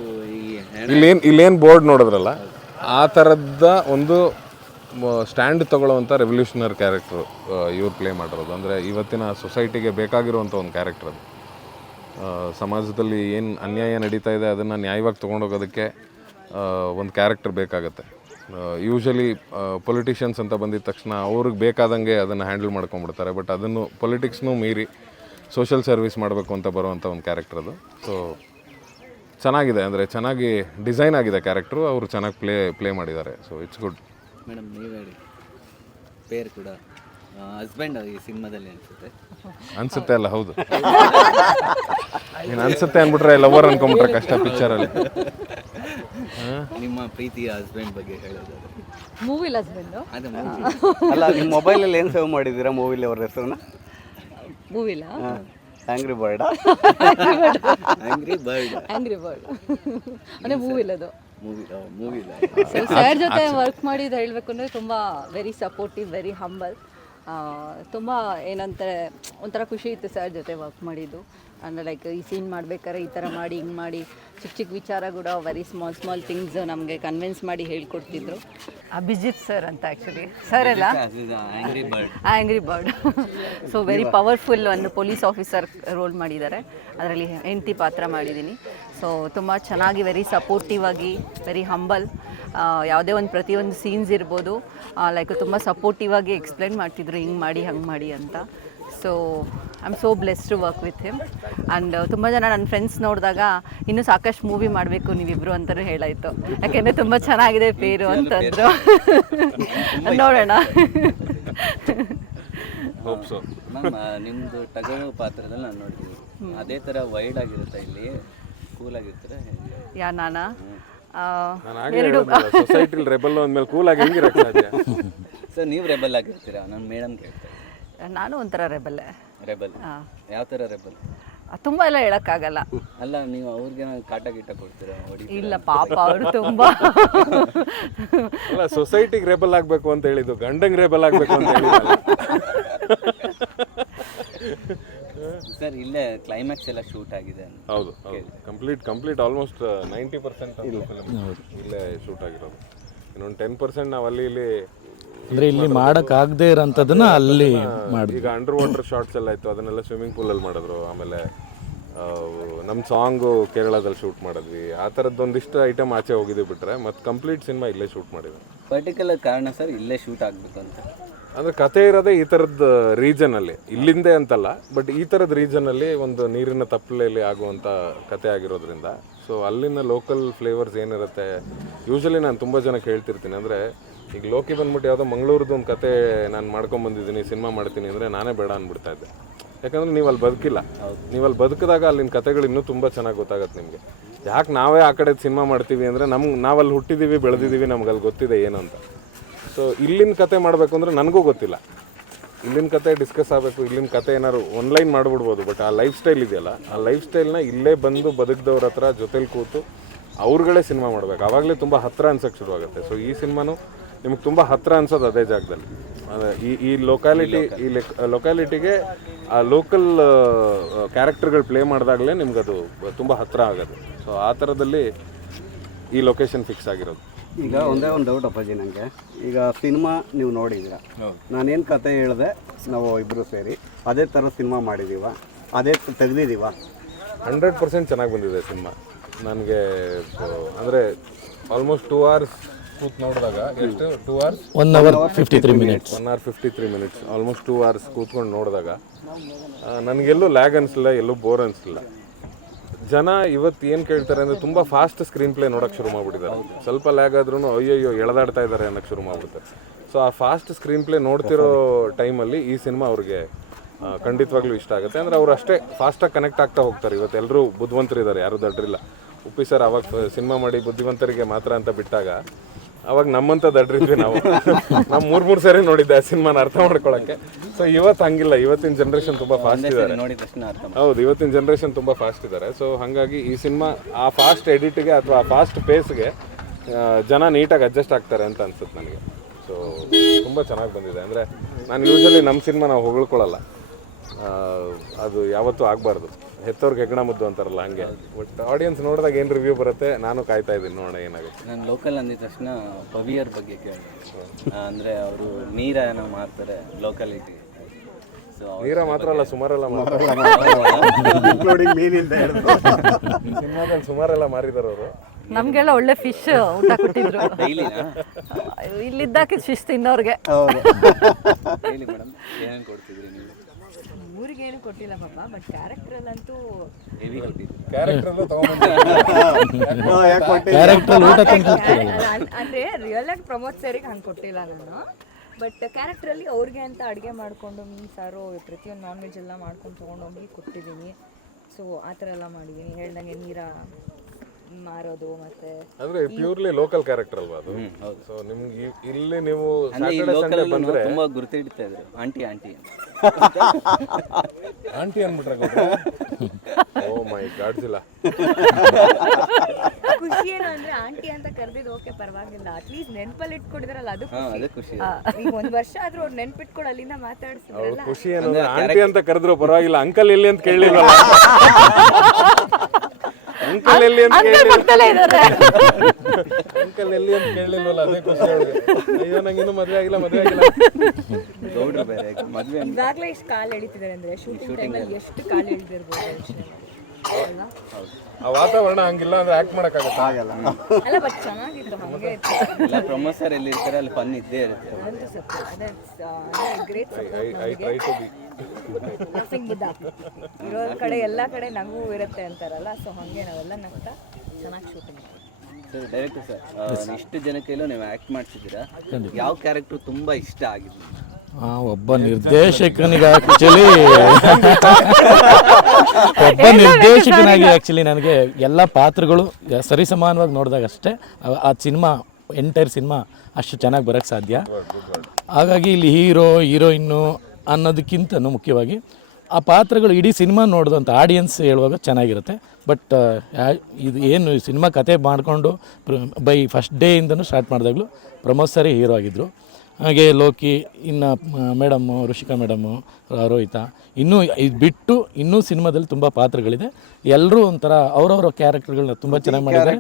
ಇಲ್ಲೇನು ಬೋರ್ಡ್ ನೋಡಿದ್ರಲ್ಲ, ಆ ಥರದ ಒಂದು ಸ್ಟ್ಯಾಂಡ್ ತೊಗೊಳ್ಳೋವಂಥ ರೆವಲ್ಯೂಷನರಿ ಕ್ಯಾರೆಕ್ಟ್ರು ಇವ್ರು ಪ್ಲೇ ಮಾಡಿರೋದು. ಅಂದರೆ ಇವತ್ತಿನ ಸೊಸೈಟಿಗೆ ಬೇಕಾಗಿರುವಂಥ ಒಂದು ಕ್ಯಾರೆಕ್ಟರ್ ಅದು. ಸಮಾಜದಲ್ಲಿ ಏನು ಅನ್ಯಾಯ ನಡೀತಾ ಇದೆ ಅದನ್ನು ನ್ಯಾಯವಾಗಿ ತೊಗೊಂಡೋಗೋದಕ್ಕೆ ಒಂದು ಕ್ಯಾರೆಕ್ಟರ್ ಬೇಕಾಗತ್ತೆ. ಯೂಶಲಿ ಪೊಲಿಟಿಷಿಯನ್ಸ್ ಅಂತ ಬಂದಿದ ತಕ್ಷಣ ಅವ್ರಿಗೆ ಬೇಕಾದಂಗೆ ಅದನ್ನು ಹ್ಯಾಂಡಲ್ ಮಾಡ್ಕೊಂಡ್ಬಿಡ್ತಾರೆ. ಬಟ್ ಅದನ್ನು ಪೊಲಿಟಿಕ್ಸ್ನೂ ಮೀರಿ ಸೋಷಿಯಲ್ ಸರ್ವಿಸ್ ಮಾಡಬೇಕು ಅಂತ ಬರುವಂಥ ಒಂದು ಕ್ಯಾರೆಕ್ಟರ್ ಅದು. ಸೊ ಚೆನ್ನಾಗಿದೆ, ಅಂದರೆ ಚೆನ್ನಾಗಿ ಡಿಸೈನ್ ಆಗಿದೆ ಕ್ಯಾರೆಕ್ಟ್ರು. ಅವರು ಚೆನ್ನಾಗಿ ಪ್ಲೇ ಮಾಡಿದ್ದಾರೆ. So it's good. ಮೇಡಮ್ ನೀವು ಹೇಳಿ, ಪೇರ್ ಕೂಡ ಹಸ್ಬೆಂಡ್ ಈ ಸಿನಿಮಾದಲ್ಲಿ ಅನ್ಸುತ್ತೆ ಅಲ್ಲ? ಹೌದು, ನೀನು ಅನ್ಸುತ್ತೆ ಅಂದ್ಬಿಟ್ರೆ ಲವರ್ ಅನ್ಕೊಂಬಿಟ್ರೆ ಕಷ್ಟ ಪಿಕ್ಚರಲ್ಲಿ. ನಿಮ್ಮ ಪ್ರೀತಿಯ ಹಸ್ಬೆಂಡ್ ಬಗ್ಗೆ ಹೇಳೋದು. ಮೂವಿಲ್ ಹಸ್ಬೆಂಡ್ ಅಲ್ಲ, ನಿಮ್ಮ ಮೊಬೈಲಲ್ಲಿ ಏನು ಸೇವ್ ಮಾಡಿದ್ದೀರಾ ಮೂವಿಲಿ ಅವ್ರ ಹೆಸರನ್ನ? ಮೂವಿಲ ಆಂಗ್ರಿ ಬರ್ಡ್. ಆಂಗ್ರಿ ಬರ್ಡ್ ಅಂದರೆ ಮೂವಿಲ್ ಅದು ಮೂವಿ. ಸರ್ ಜೊತೆ ವರ್ಕ್ ಮಾಡಿದ್ದು ಹೇಳಬೇಕು ಅಂದರೆ ತುಂಬ ವೆರಿ ಸಪೋರ್ಟಿವ್, ವೆರಿ ಹಂಬಲ್. ತುಂಬ ಏನಂತಾರೆ ಒಂಥರ ಖುಷಿ ಇತ್ತು ಸರ್ ಜೊತೆ ವರ್ಕ್ ಮಾಡಿದ್ದು. ಅಂದರೆ ಲೈಕ್ ಈ ಸೀನ್ ಮಾಡ್ಬೇಕಾದ್ರೆ ಈ ಥರ ಮಾಡಿ ಹಿಂಗೆ ಮಾಡಿ ಚಿಕ್ಕ ಚಿಕ್ಕ ವಿಚಾರ ಕೂಡ ವೆರಿ ಸ್ಮಾಲ್ ಥಿಂಗ್ಸ್ ನಮಗೆ ಕನ್ವಿನ್ಸ್ ಮಾಡಿ ಹೇಳ್ಕೊಡ್ತಿದ್ರು. ಅಭಿಜಿತ್ ಸರ್ ಅಂತ ಆ್ಯಕ್ಚುಲಿ ಸರ್ ಎಲ್ಲ angry bird. So very powerful ಒಂದು ಪೊಲೀಸ್ ಆಫೀಸರ್ ರೋಲ್ ಮಾಡಿದ್ದಾರೆ. ಅದರಲ್ಲಿ ಹೆಂಡತಿ ಪಾತ್ರ ಮಾಡಿದ್ದೀನಿ. ಸೊ ತುಂಬ ಚೆನ್ನಾಗಿ ವೆರಿ ಸಪೋರ್ಟಿವ್ ಆಗಿ, ವೆರಿ ಹಂಬಲ್. ಯಾವುದೇ ಒಂದು ಪ್ರತಿಯೊಂದು ಸೀನ್ಸ್ ಇರ್ಬೋದು ಲೈಕ್ ತುಂಬ ಸಪೋರ್ಟಿವ್ ಆಗಿ ಎಕ್ಸ್ಪ್ಲೇನ್ ಮಾಡ್ತಿದ್ರು, ಹಿಂಗೆ ಮಾಡಿ ಹಂಗೆ ಮಾಡಿ ಅಂತ. So I am so blessed to work with him. And ತುಂಬ ಜನ ನನ್ನ ಫ್ರೆಂಡ್ಸ್ ನೋಡಿದಾಗ ಇನ್ನೂ ಸಾಕಷ್ಟು ಮೂವಿ ಮಾಡಬೇಕು ನೀವಿಬ್ಬರು ಅಂತಲೂ ಹೇಳಾಯಿತು. ಯಾಕೆಂದರೆ ತುಂಬ ಚೆನ್ನಾಗಿದೆ ಪೇರು ಅಂತಂದರು. ನೋಡೋಣ. ಮ್ಯಾಮ್ ನಿಮ್ಮದು ಟಗರು ಪಾತ್ರದಲ್ಲಿ ನಾನು ನೋಡ್ತೀನಿ, ಅದೇ ಥರ ವೈಡ್ ಆಗಿರುತ್ತೆ ಇಲ್ಲಿ, ಕೂಲ್ ಆಗಿರ್ತಾರೆ. ನಾನಾ ಸೊಸೈಟಿಲಿ ರೆಬಲ್ ಅಂದಮೇಲೆ ಕೂಲ್ ಆಗಿ ಹೆಂಗಿರಕ್ಕೆ ಸಾಧ್ಯ? ಸರ್ ನೀವು ರೆಬಲ್ ಆಗಿರ್ತೀರಾ? ನಾನು ಮೇಡಮ್ ಕೇಳ್ತಾರೆ. ನಾನು ಒಂಥರ ರೆಬಲ್. ಯಾವ ಥರ ರೆಬಲ್? ತುಂಬ ಎಲ್ಲ ಹೇಳೋಕ್ಕಾಗಲ್ಲ. ಅಲ್ಲ, ನೀವು ಅವ್ರಿಗೆ ಕಾಟ ಗೀಟ ಕೊಡ್ತೀರಾ? ಇಲ್ಲ ಪಾಪ, ಅವರು ತುಂಬ ಅಲ್ಲ, ಸೊಸೈಟಿಗೆ ರೆಬಲ್ ಆಗಬೇಕು ಅಂತ ಹೇಳಿದ್ದು, ಗಂಡಂಗೆ ರೆಬಲ್ ಆಗಬೇಕು ಅಂತ ಹೇಳಿದ್ದಲ್ಲ ಸರ್. ಇಲ್ಲೇ ಕ್ಲೈಮ್ಯಾಕ್ಸ್ ಎಲ್ಲ ಶೂಟ್ ಆಗಿದೆ. ಹೌದು, ಕಂಪ್ಲೀಟ್ ಆಲ್ಮೋಸ್ಟ್ 90% ಇಲ್ಲೇ ಶೂಟ್ ಆಗಿರೋದು. ಇನ್ನೊಂದು 10% ನಾವು ಅಲ್ಲಿ ಇಲ್ಲಿ ಅಂದರೆ ಇಲ್ಲಿ ಮಾಡೋಕ್ಕಾಗದೇ ಇರೋಂಥದ್ದನ್ನು ಅಲ್ಲಿ ಮಾಡಿ ಈಗ ಅಂಡರ್ ವಾಟರ್ ಶಾರ್ಟ್ಸ್ ಎಲ್ಲ ಇತ್ತು, ಅದನ್ನೆಲ್ಲ ಸ್ವಿಮ್ಮಿಂಗ್ ಪೂಲಲ್ಲಿ ಮಾಡಿದ್ರು. ಆಮೇಲೆ ನಮ್ಮ ಸಾಂಗು ಕೇರಳದಲ್ಲಿ ಶೂಟ್ ಮಾಡಿದ್ವಿ. ಆ ಥರದ್ದೊಂದಿಷ್ಟು ಐಟಮ್ ಆಚೆ ಹೋಗಿದ್ವಿ ಬಿಟ್ಟರೆ ಮತ್ತು ಕಂಪ್ಲೀಟ್ ಸಿನಿಮಾ ಇಲ್ಲೇ ಶೂಟ್ ಮಾಡಿದ್ವಿ. ಪರ್ಟಿಕ್ಯುಲರ್ ಕಾರಣ ಸರ್ ಇಲ್ಲೇ ಶೂಟ್ ಆಗಬೇಕು ಅಂತ? ಅಂದರೆ ಕತೆ ಇರೋದೇ ಈ ಥರದ ರೀಜನಲ್ಲಿ, ಇಲ್ಲಿಂದೇ ಅಂತಲ್ಲ, ಬಟ್ ಈ ಥರದ ರೀಜನಲ್ಲಿ ಒಂದು ನೀರಿನ ತಪ್ಪಲೆಯಲ್ಲಿ ಆಗುವಂಥ ಕತೆ ಆಗಿರೋದ್ರಿಂದ ಸೊ ಅಲ್ಲಿನ ಲೋಕಲ್ ಫ್ಲೇವರ್ಸ್ ಏನಿರುತ್ತೆ. ಯೂಶಲಿ ನಾನು ತುಂಬ ಜನಕ್ಕೆ ಹೇಳ್ತಿರ್ತೀನಿ, ಅಂದರೆ ಈಗ ಲೋಕಿ ಬಂದ್ಬಿಟ್ಟು ಯಾವುದೋ ಮಂಗಳೂರದ್ದು ಒಂದು ಕತೆ ನಾನು ಮಾಡ್ಕೊಂಬಂದಿದ್ದೀನಿ, ಸಿನಿಮಾ ಮಾಡ್ತೀನಿ ಅಂದರೆ ನಾನೇ ಬೇಡ ಅಂದ್ಬಿಡ್ತಾ ಇದ್ದೆ. ಯಾಕಂದರೆ ನೀವು ಅಲ್ಲಿ ಬದುಕಿಲ್ಲ. ನೀವು ಅಲ್ಲಿ ಬದುಕಿದಾಗ ಅಲ್ಲಿನ ಕತೆಗಳು ಇನ್ನೂ ತುಂಬ ಚೆನ್ನಾಗಿ ಗೊತ್ತಾಗತ್ತೆ ನಿಮಗೆ. ಯಾಕೆ ನಾವೇ ಆ ಕಡೆ ಸಿನಿಮಾ ಮಾಡ್ತೀವಿ ಅಂದರೆ ನಾವಲ್ಲಿ ಹುಟ್ಟಿದ್ದೀವಿ, ಬೆಳೆದಿದ್ದೀವಿ, ನಮ್ಗೆ ಅಲ್ಲಿ ಗೊತ್ತಿದೆ ಏನು ಅಂತ. ಸೊ ಇಲ್ಲಿನ ಕತೆ ಮಾಡಬೇಕು ಅಂದರೆ ನನಗೂ ಗೊತ್ತಿಲ್ಲ. ಇಲ್ಲಿನ ಕತೆ ಡಿಸ್ಕಸ್ ಆಗಬೇಕು, ಇಲ್ಲಿನ ಕತೆ ಏನಾದ್ರು ಆನ್ಲೈನ್ ಮಾಡಿಬಿಡ್ಬೋದು, ಬಟ್ ಆ ಲೈಫ್ ಸ್ಟೈಲ್ ಇದೆಯಲ್ಲ, ಆ ಲೈಫ್ ಸ್ಟೈಲ್ನ ಇಲ್ಲೇ ಬಂದು ಬದುಕಿದವ್ರ ಹತ್ರ ಜೊತೆಲಿ ಕೂತು ಅವ್ರುಗಳೇ ಸಿನಿಮಾ ಮಾಡಬೇಕು. ಆವಾಗಲೇ ತುಂಬ ಹತ್ತಿರ ಅನ್ಸೋಕ್ಕೆ ಶುರುವಾಗುತ್ತೆ. ಸೊ ಈ ಸಿನಿಮಾನು ನಿಮ್ಗೆ ತುಂಬ ಹತ್ತಿರ ಅನ್ಸೋದು ಅದೇ ಜಾಗದಲ್ಲಿ. ಈ ಲೊಕ್ಯಾಲಿಟಿಗೆ ಆ ಲೋಕಲ್ ಕ್ಯಾರೆಕ್ಟರ್ಗಳು ಪ್ಲೇ ಮಾಡಿದಾಗಲೇ ನಿಮ್ಗೆ ಅದು ತುಂಬ ಹತ್ತಿರ ಆಗೋದು. ಸೊ ಆ ಥರದಲ್ಲಿ ಈ ಲೊಕೇಶನ್ ಫಿಕ್ಸ್ ಆಗಿರೋದು. ಈಗ ಒಂದೇ ಒಂದು ಡೌಟ್ ಅಪ್ಪಾಜಿ ನನಗೆ. ಈಗ ಸಿನಿಮಾ ನೀವು ನೋಡಿದ್ದೀರ, ನಾನೇನು ಕತೆ ಹೇಳಿದೆ ನಾವು ಇಬ್ಬರು ಸೇರಿ ಅದೇ ಥರ ಸಿನಿಮಾ ಮಾಡಿದ್ದೀವ, ಅದೇ ತೆಗ್ದಿದ್ದೀವ? 100% ಚೆನ್ನಾಗಿ ಬಂದಿದೆ ಸಿನಿಮಾ. ನನಗೆ ಅಂದರೆ ಆಲ್ಮೋಸ್ಟ್ 2 hours ಕೂತ್ ನೋಡಿದಾಗ ಎಷ್ಟು 2 hours 1 hour 53 minutes 1 hour 53 minutes almost 2 hours ಕೂತ್ಕೊಂಡು ನೋಡಿದಾಗ ನನಗೆಲ್ಲೂ ಲ್ಯಾಗ್ ಅನಿಸಲಿಲ್ಲ, ಎಲ್ಲೂ ಬೋರ್ ಅನಿಸಲಿಲ್ಲ. ಜನ ಇವತ್ತು ಏನು ಕೇಳ್ತಾರೆ ಅಂದರೆ ತುಂಬ ಫಾಸ್ಟ್ ಸ್ಕ್ರೀನ್ ಪ್ಲೇ ನೋಡೋಕ್ಕೆ ಶುರು ಮಾಡಿಬಿಟ್ಟಿದ್ದಾರೆ. ಸ್ವಲ್ಪ ಲ್ಯಾಗ್ ಆದ್ರೂ ಅಯ್ಯಯ್ಯೋ ಎಳೆದಾಡ್ತಾ ಇದ್ದಾರೆ ಅನ್ನೋಕ್ಕೆ ಶುರು ಮಾಡಿಬಿಡ್ತಾರೆ. ಸೊ ಆ ಫಾಸ್ಟ್ ಸ್ಕ್ರೀನ್ ಪ್ಲೇ ನೋಡ್ತಿರೋ ಟೈಮಲ್ಲಿ ಈ ಸಿನಿಮಾ ಅವ್ರಿಗೆ ಖಂಡಿತವಾಗ್ಲೂ ಇಷ್ಟ ಆಗುತ್ತೆ. ಅಂದರೆ ಅವ್ರು ಅಷ್ಟೇ ಫಾಸ್ಟಾಗಿ ಕನೆಕ್ಟ್ ಆಗ್ತಾ ಹೋಗ್ತಾರೆ. ಇವತ್ತು ಎಲ್ಲರೂ ಬುದ್ಧಿವಂತರಿದ್ದಾರೆ, ಯಾರೂ ದಡ್ರಿಲ್ಲ. ಉಪ್ಪಿ ಸರ್ ಅವಾಗ ಸಿನಿಮಾ ಮಾಡಿ ಬುದ್ಧಿವಂತರಿಗೆ ಮಾತ್ರ ಅಂತ ಬಿಟ್ಟಾಗ ಅವಾಗ ನಮ್ಮಂತ ದಡ್ರಿದ್ವಿ ನಾವು. 3 ಸರಿ ನೋಡಿದ್ದೆ ಆ ಸಿನಿಮಾನ ಅರ್ಥ ಮಾಡ್ಕೊಳಕ್ಕೆ. ಸೊ ಇವತ್ತು ಹಂಗಿಲ್ಲ, ಇವತ್ತಿನ ಜನ್ರೇಷನ್ ತುಂಬ ಫಾಸ್ಟ್ ಇದ್ದಾರೆ. ಹೌದು, ಇವತ್ತಿನ ಜನ್ರೇಷನ್ ತುಂಬ ಫಾಸ್ಟ್ ಇದ್ದಾರೆ. ಸೊ ಹಾಗಾಗಿ ಈ ಸಿನಿಮಾ ಆ ಫಾಸ್ಟ್ ಎಡಿಟ್ಗೆ ಅಥವಾ ಆ ಫಾಸ್ಟ್ ಪೇಸ್ಗೆ ಜನ ನೀಟಾಗಿ ಅಡ್ಜಸ್ಟ್ ಆಗ್ತಾರೆ ಅಂತ ಅನ್ಸುತ್ತೆ ನನಗೆ. ಸೊ ತುಂಬ ಚೆನ್ನಾಗಿ ಬಂದಿದೆ. ಅಂದರೆ ನಾನು ಯೂಶಲಿ ನಮ್ಮ ಸಿನಿಮಾ ನಾವು ಹೊಗಳ್ಕೊಳ್ಳಲ್ಲ, ಅದು ಯಾವತ್ತೂ ಆಗಬಾರ್ದು. ಹೆತ್ತವ್ರಿಗೆ ಹೆಗ್ಗಣ ಮುದ್ದು ಅಂತಾರಲ್ಲ ಹಂಗೆ. ಬಟ್ ಆಡಿಯನ್ಸ್ ನೋಡಿದಾಗ ಏನು ರಿವ್ಯೂ ಬರುತ್ತೆ ನಾನು ಕಾಯ್ತಾ ಇದ್ದೀನಿ, ನೋಡೋಣ ಏನಾಗುತ್ತೆ. ನಾನು ಲೋಕಲ್ ಅಂದಿದ ತಕ್ಷಣ ಪವಿಯರ್ ಬಗ್ಗೆ ಕೇಳಿದೆ. ಅಂದರೆ ಅವರು ನೀರನ್ನು ಮಾರ್ತಾರೆ ಲೋಕಲಿಟಿ. ಸೊ ನೀರ ಮಾತ್ರ ಅಲ್ಲ, ಸುಮಾರೆಲ್ಲ ಇನ್ಕ್ಲೂಡಿಂಗ್ ಮೀನಿಂದ ಹಿಡಿದು ಸಿನಿಮಾದಲ್ಲಿ ಸುಮಾರೆಲ್ಲ ಮಾರಿದ್ದಾರೆ ಅವರು. ನಮಗೆಲ್ಲ ಒಳ್ಳೆ ಫಿಶ್ ಊಟ ಕೊಟ್ಟಿದ್ರು ಡೈಲಿನಾ? ಇಲ್ಲಿದ್ದಾಕೆ ಫಿಶ್ ತಿನ್ನೋರಿಗೆ. ಡೈಲಿ ಮೇಡಮ್ ಏನೇನು ಕೊಡ್ತಿದ್ರಿ ನೀವು? ಊರಿಗೆ ಏನು ಕೊಟ್ಟಿಲ್ಲ ಪಾಪ, ಬಟ್ ಕ್ಯಾರೆಕ್ಟ್ರಲ್ಲಂತೂ ಹೆವಿ ಕೊಟ್ಟಿದ್ರಿ. ಕ್ಯಾರೆಕ್ಟ್ರಲ್ಲೂ ಕ್ಯಾರೆಕ್ಟರ್ ಊಟ ಅಂದರೆ ರಿಯಲ್ ಆಗಿ ಪ್ರಮೋದ್ ಸರಿಗೆ ಹಂಗೆ ಕೊಟ್ಟಿಲ್ಲ ನಾನು. ಬಟ್ ಕ್ಯಾರೆಕ್ಟ್ರಲ್ಲಿ ಅವ್ರಿಗೆ ಅಂತ ಅಡುಗೆ ಮಾಡಿಕೊಂಡು ಮೀನು ಸಾರು ಪ್ರತಿಯೊಂದು ನಾನ್ ವೆಜ್ ಎಲ್ಲ ಮಾಡ್ಕೊಂಡು ತೊಗೊಂಡೋಗಿ ಕೊಟ್ಟಿದ್ದೀನಿ. ಸೊ ಆ ಥರ ಎಲ್ಲ ಮಾಡಿದ್ದೀನಿ. ಹೇಳ್ದಂಗೆ ನೀರ ಮಾರೋದು ಮತ್ತೆ ಅಂದ್ರೆ ಪ್ಯೂರ್ಲಿ ಲೋಕಲ್ ಕ್ಯಾರೆಕ್ಟರ್ ಅಲ್ವಾ ಅದು. ಸೊ ನಿಮ್ಗೆ ಇಲ್ಲಿ ನೀವು ಅಂದ್ರೆ ಈ ಸ್ಯಾಟರ್ಡೆ ಸಂಡೇ ಲೋಕಲ್ ಬಂದ್ರೆ ತುಂಬಾ ಗುರುತಿಡ್ತಾ ಇದ್ರು ಆಂಟಿ ಆಂಟಿ ಆಂಟಿ ಅಂದ್ಬಿಟ್ರೆ ಓ ಮೈ ಗಾಡ್ ಇಲ್ಲ. ಖುಷಿ ಏನು ಅಂದ್ರೆ ಆಂಟಿ ಅಂತ ಕರೆದಿದ್ದು ಓಕೆ ಪರವಾಗಿಲ್ಲ, ಅಟ್ಲೀಸ್ಟ್ ನೆನಪಲ್ಲಿ ಇಟ್ಕೊಂಡಿದ್ರಲ್ಲ ಅದು ಅದೇ ಖುಷಿ. ಈಗ 1 ವರ್ಷ ಆದ್ರೂ ಅವ್ರು ನೆನ್ಪಿಟ್ಕೊಂಡು ಅಲ್ಲಿಂದ ಮಾತಾಡ್ಸಿದ್ರಲ್ಲ. ಖುಷಿ ಏನಂದ್ರೆ ಆಂಟಿ ಅಂತ ಕರೆದ್ರು ಪರವಾಗಿಲ್ಲ, ಅಂಕಲ್ ಎಲ್ಲಿ ಅಂತ ಕೇಳಿಲ್ವಲ್ಲ. ಅಂಕಲ್ ಎಲ್ಲಿ ಅಂತ ಅಂಕಲ್ ಎಲ್ಲಿ ಅಂತ ಕೇಳಲಿಲ್ವಲ್ಲ, ಅದೇ ಖುಷಿ ಅವ್ರಿಗೆ. ಅಯ್ಯೋ ನಂಗೆ ಇನ್ನೂ ಮದುವೆ ಆಗಿಲ್ಲ ಗೌಡ್ರು ಬೇರೆ ಮದ್ವೆ ಇವಾಗಲೇ ಇಷ್ಟು ಕಾಲು ಎಳಿತಿದ್ದಾರೆ ಅಂದ್ರೆ ಶೂಟಿಂಗ್ ಟೈಮಲ್ಲಿ ಎಷ್ಟು ಕಾಲು ಎಳ್ದಿರ್ಬೋದು ಅಲ್ಲ. ಆ ವಾತಾವರಣ ಹಂಗಿಲ್ಲ ಅಂದ್ರೆ ಆಕ್ಟ್ ಮಾಡಕ್ಕಾಗತ್ತೆ. ಅಲ್ಲ ಬಟ್ ಚೆನ್ನಾಗಿತ್ತು, ಹಂಗೆ ಇತ್ತು. ಎಲ್ಲ ಪ್ರಮೋಸರ್ ಎಲ್ಲಿ ಇರ್ತಾರೆ ಅಲ್ಲಿ ಫನ್ ಇದ್ದೇ ಇರುತ್ತೆ. ಅದಂತೂ ಸತ್ಯ. ಅದೇ great I try to be nothing Buddha ಇರೋ ಕಡೆ ಎಲ್ಲ ಕಡೆ ನಗು ಇರುತ್ತೆ ಅಂತಾರಲ್ಲ. ಸೊ ಹಾಗೆ ನಾವೆಲ್ಲ ನಗ್ತಾ ಚೆನ್ನಾಗಿ ಶೂಟಿಂಗ್. ಸರ್ ಡೈರೆಕ್ಟರ್ ಸರ್, ಇಷ್ಟು ಜನಕ್ಕೆಲ್ಲೂ ನೀವು ಆ್ಯಕ್ಟ್ ಮಾಡಿಸಿದ್ದೀರಾ, ಯಾವ ಕ್ಯಾರೆಕ್ಟರ್ ತುಂಬ ಇಷ್ಟ ಆಗಿದೆ? ಒಬ್ಬ ನಿರ್ದೇಶಕನಿಗೆ ಆ್ಯಕ್ಚುಲಿ ಆ್ಯಕ್ಚುಲಿ ನನಗೆ ಎಲ್ಲ ಪಾತ್ರಗಳು ಸರಿಸಮಾನವಾಗಿ ನೋಡಿದಾಗ ಅಷ್ಟೇ ಆ ಸಿನಿಮಾ ಎಂಟೈರ್ ಸಿನಿಮಾ ಅಷ್ಟು ಚೆನ್ನಾಗಿ ಬರೋಕ್ಕೆ ಸಾಧ್ಯ. ಹಾಗಾಗಿ ಇಲ್ಲಿ ಹೀರೋಯಿನ್ನು ಅನ್ನೋದಕ್ಕಿಂತನೂ ಮುಖ್ಯವಾಗಿ ಆ ಪಾತ್ರಗಳು ಇಡೀ ಸಿನಿಮಾ ನೋಡಿದಂಥ ಆಡಿಯನ್ಸ್ ಹೇಳುವಾಗ ಚೆನ್ನಾಗಿರುತ್ತೆ. ಬಟ್ ಇದು ಏನು ಸಿನಿಮಾ ಕತೆ ಮಾಡಿಕೊಂಡು ಬೈ ಫಸ್ಟ್ ಡೇಯಿಂದನೂ ಸ್ಟಾರ್ಟ್ ಮಾಡಿದಾಗಲೂ ಪ್ರಮೋದ್ ಸರಿ ಹೀರೋ ಆಗಿದ್ದರು. ಹಾಗೆ ಲೋಕಿ, ಇನ್ನು ಮೇಡಮ್ಮು ಋಷಿಕಾ ಮೇಡಮ್ಮು, ರೋಹಿತ, ಇನ್ನೂ ಇದು ಬಿಟ್ಟು ಇನ್ನೂ ಸಿನಿಮಾದಲ್ಲಿ ತುಂಬ ಪಾತ್ರಗಳಿದೆ. ಎಲ್ಲರೂ ಒಂಥರ ಅವರವರ ಕ್ಯಾರೆಕ್ಟರ್ಗಳನ್ನ ತುಂಬ ಚೆನ್ನಾಗಿ ಮಾಡಿದ್ದಾರೆ.